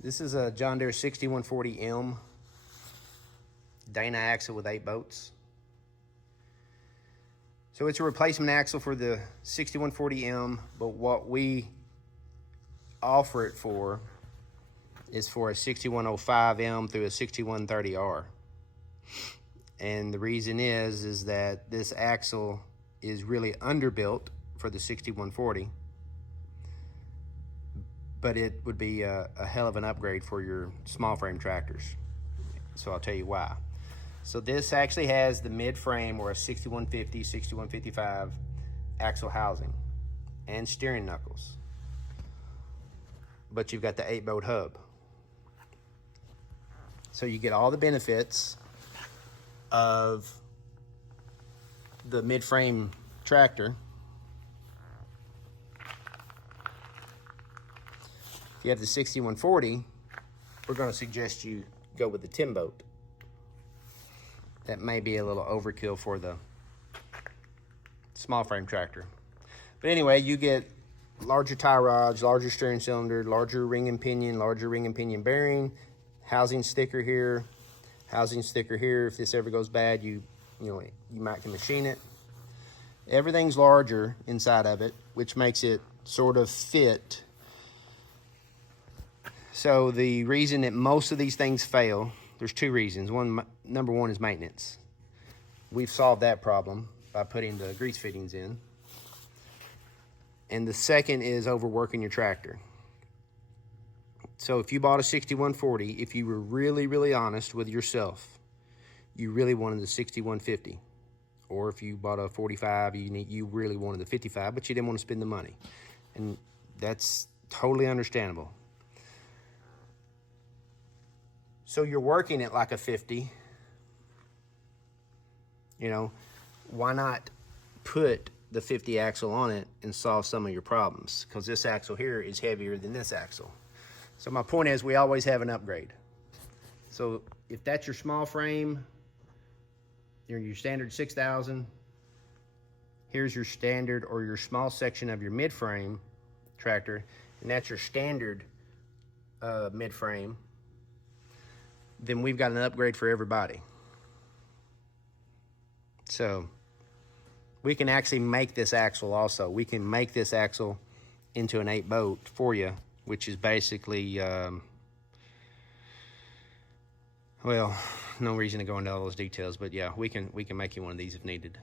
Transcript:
This is a John Deere 6140M Dana axle with 8 bolts. So it's a replacement axle for the 6140M, but what we offer it for is for a 6105M through a 6130R. And the reason is that this axle is really underbuilt for the 6140, but it would be a hell of an upgrade for your small frame tractors. So I'll tell you why. So this actually has the mid frame or a 6150, 6155 axle housing and steering knuckles, but you've got the 8-bolt hub. So you get all the benefits of the mid-frame tractor. If you have the 6140, we're going to suggest you go with the 10-bolt. That may be a little overkill for the small frame tractor. But anyway, you get larger tie rods, larger steering cylinder, larger ring and pinion bearing, housing sticker here, housing sticker here. If this ever goes bad, you might can machine it. Everything's larger inside of it, which makes it sort of fit. So the reason that most of these things fail, there's 2 reasons. Number one is maintenance. We've solved that problem by putting the grease fittings in. And the second is overworking your tractor. So if you bought a 6140, if you were really, really honest with yourself, you really wanted the 6150. Or if you bought a 45, you really wanted the 55, but you didn't want to spend the money. And that's totally understandable. So you're working it like a 50. Why not put the 50 axle on it and solve some of your problems? Because this axle here is heavier than this axle. So my point is, we always have an upgrade. So if that's your small frame, your standard 6,000, here's your standard or your small section of your mid-frame tractor, and that's your standard mid-frame, then we've got an upgrade for everybody. So we can actually make this axle also. We can make this axle into an 8-bolt for you, which is basically, well, no reason to go into all those details, but yeah, we can make you one of these if needed.